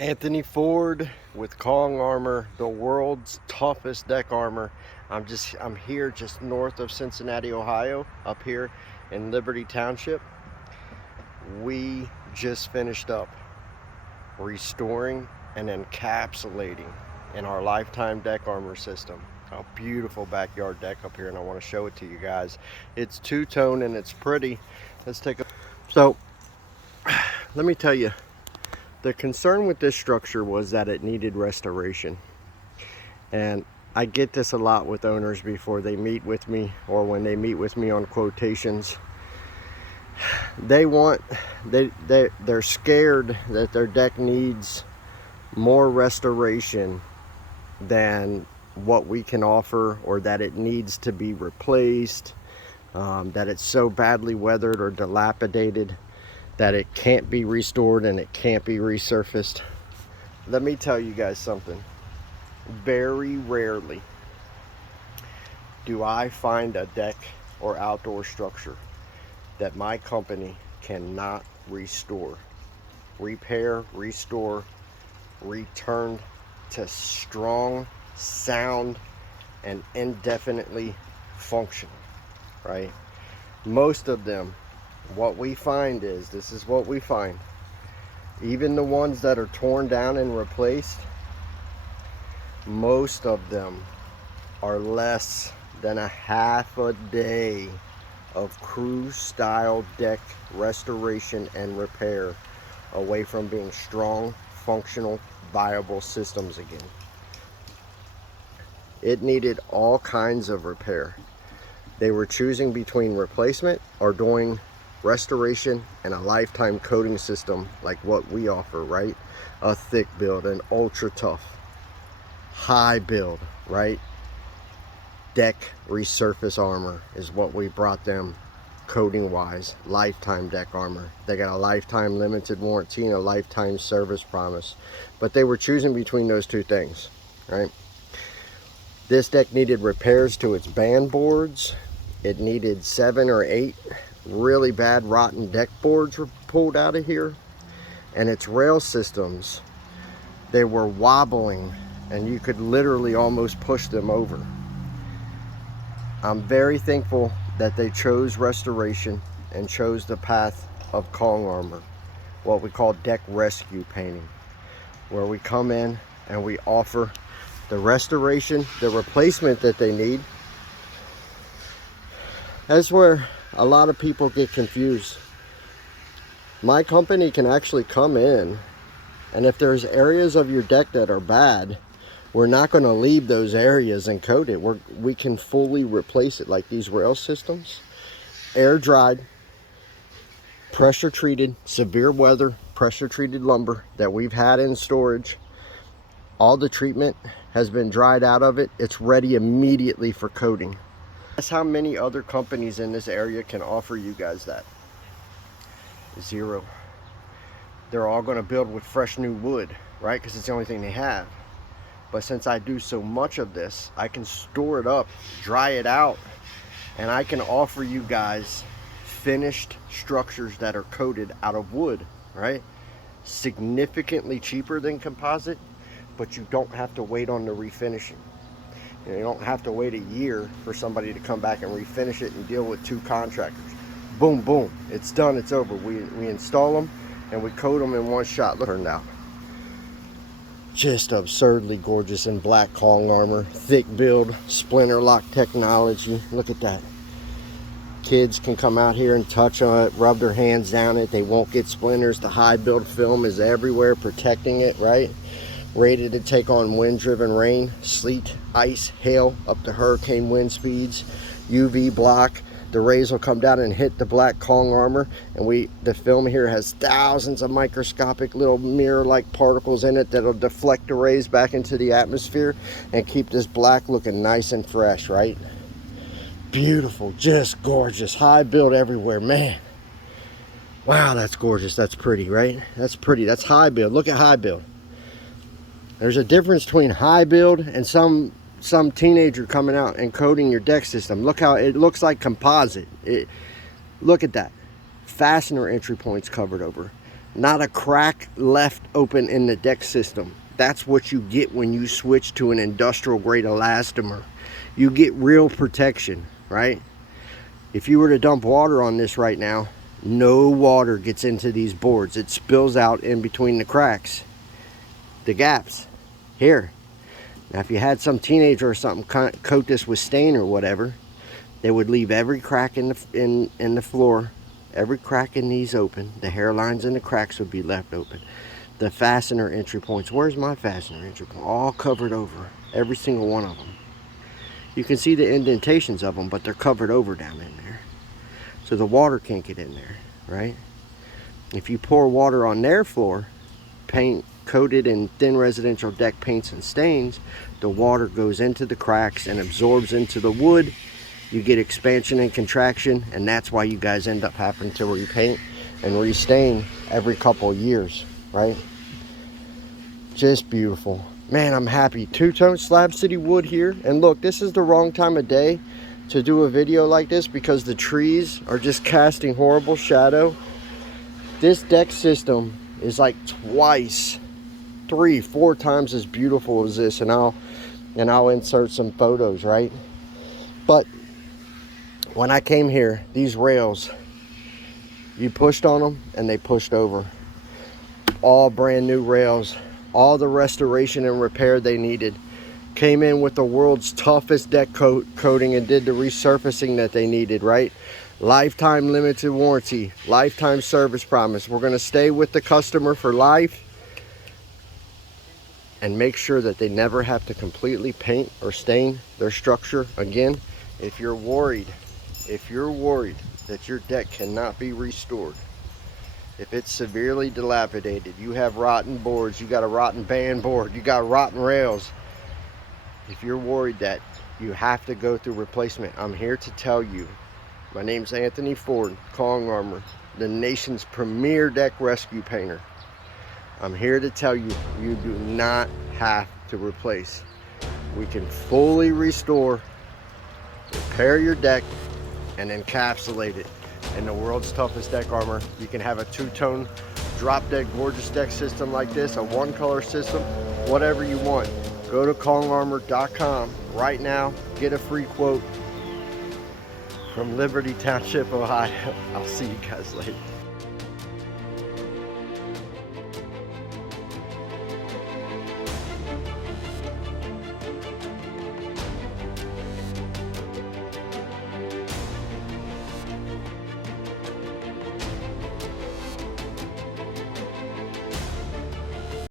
Anthony Ford with Kong Armor, the world's toughest deck armor. I'm here just north of Cincinnati, Ohio, up here in Liberty Township. We just finished up restoring and encapsulating in our lifetime deck armor system. A beautiful backyard deck up here, and I want to show it to you guys. It's two-tone and it's pretty. Let's take a so let me tell you, the concern with this structure was that it needed restoration. And I get this a lot with owners before they meet with me, or when they meet with me on quotations. They're scared that their deck needs more restoration than what we can offer, or that it needs to be replaced, that it's so badly weathered or dilapidated that it can't be restored and it can't be resurfaced. Let me tell you guys something. Very rarely do I find a deck or outdoor structure that my company cannot restore, repair, restore, return to strong, sound, and indefinitely functional, right? Most of them, what we find is, this is what we find, even the ones that are torn down and replaced, most of them are less than a half a day of cruise style deck restoration and repair away from being strong, functional, viable systems again. It needed all kinds of repair. They were choosing between replacement or doing restoration and a lifetime coating system like what we offer, right? A thick build, an ultra tough, high build, right? Deck resurface armor is what we brought them coating wise. Lifetime deck armor. They got a lifetime limited warranty and a lifetime service promise. But they were choosing between those two things, right? This deck needed repairs to its band boards. It needed 7 or 8 really bad rotten deck boards were pulled out of here, and its rail systems, they were wobbling and you could literally almost push them over. I'm very thankful that they chose restoration and chose the path of Kong Armor, what we call deck rescue painting, where we come in and we offer the restoration, the replacement that they need. That's where a lot of people get confused. My company can actually come in, and if there's areas of your deck that are bad, we're not going to leave those areas and coat it. We can fully replace it, like these rail systems. Air dried, pressure treated, severe weather, pressure treated lumber that we've had in storage. All the treatment has been dried out of it. It's ready immediately for coating. That's how many other companies in this area can offer you guys that. Zero. They're all going to build with fresh new wood, right? Because it's the only thing they have. But since I do so much of this, I can store it up, dry it out, and I can offer you guys finished structures that are coated out of wood, right? Significantly cheaper than composite, but you don't have to wait on the refinishing. You don't have to wait a year for somebody to come back and refinish it and deal with 2 contractors. Boom, boom, it's done, it's over. We install them and we coat them in one shot. Look, turned out just absurdly gorgeous in black Kong armor, thick build, splinter lock technology. Look at that. Kids can come out here and touch on it, rub their hands down it. They won't get splinters. The high build film is everywhere protecting it, right? Rated to take on wind-driven rain, sleet, ice, hail, up to hurricane wind speeds. UV block. The rays will come down and hit the black Kong armor, and the film here has thousands of microscopic little mirror-like particles in it that'll deflect the rays back into the atmosphere and keep this black looking nice and fresh, right? Beautiful, just gorgeous. High build everywhere, man. Wow, that's gorgeous. That's pretty, right? That's pretty. That's high build. Look at high build. There's a difference between high build and some teenager coming out and coating your deck system. Look how it looks like composite. Look at that. Fastener entry points covered over. Not a crack left open in the deck system. That's what you get when you switch to an industrial grade elastomer. You get real protection, right? If you were to dump water on this right now, no water gets into these boards. It spills out in between the cracks, the gaps here. Now if you had some teenager or something coat this with stain or whatever, they would leave every crack in the floor, every crack in these open. The hairlines and the cracks would be left open. The fastener entry points, where's my fastener entry point? All covered over, every single one of them. You can see the indentations of them, but they're covered over down in there. So the water can't get in there, right? If you pour water on their floor, paint coated in thin residential deck paints and stains, the water goes into the cracks and absorbs into the wood. You get expansion and contraction, and that's why you guys end up having to repaint and restain every couple of years, right? Just beautiful. Man, I'm happy. Two-tone Slab City wood here. And look, this is the wrong time of day to do a video like this because the trees are just casting horrible shadow. This deck system is like twice, 3, 4 times as beautiful as this, and I'll insert some photos, right? But when I came here, these rails, you pushed on them and they pushed over. All brand new rails, all the restoration and repair they needed. Came in with the world's toughest deck coating and did the resurfacing that they needed, right? Lifetime limited warranty, lifetime service promise. We're going to stay with the customer for life and make sure that they never have to completely paint or stain their structure again. If you're worried that your deck cannot be restored, if it's severely dilapidated, you have rotten boards, you got a rotten band board, you got rotten rails, if you're worried that you have to go through replacement, I'm here to tell you. My name's Anthony Ford, Kong Armor, the nation's premier deck rescue painter. I'm here to tell you, you do not have to replace. We can fully restore, repair your deck, and encapsulate it in the world's toughest deck armor. You can have a two-tone drop deck gorgeous deck system like this, a one-color system, whatever you want. Go to kongarmor.com right now, get a free quote from Liberty Township, Ohio. I'll see you guys later.